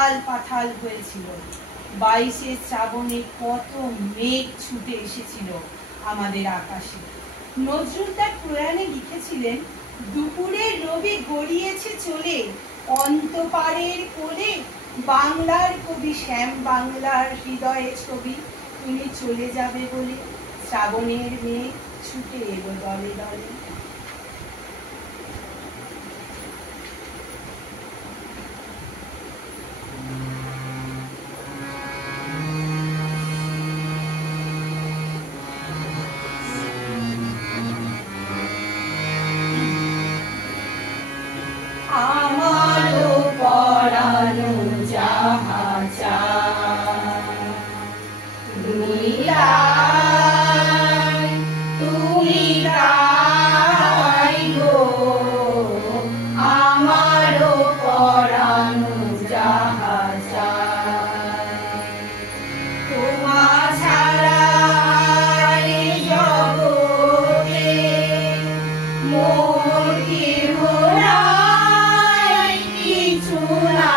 আল পাঠাল হয়েছিল। 22শে শ্রাবণে কত মেঘ ছুটে এসেছিল আমাদের আকাশে। নজরুল তার প্রয়াণে লিখেছিলেন, দুপুরের রবি গড়িয়েছে চলে অন্তপাড়ের কোলে, বাংলার কবি শ্যাম বাংলার হৃদয়ে ছবি, তুমি চলে যাবে বলে শ্রাবণের মেঘ ছুটে এলো দলে দলে। আমারও পরানো যাহা চায়, দুনিয়ায় তুমি তাই গো, আমারও পরানো যাহা চায়। তোমা ছাড়া এই জগতে মোর কেহ নাই, কিছু না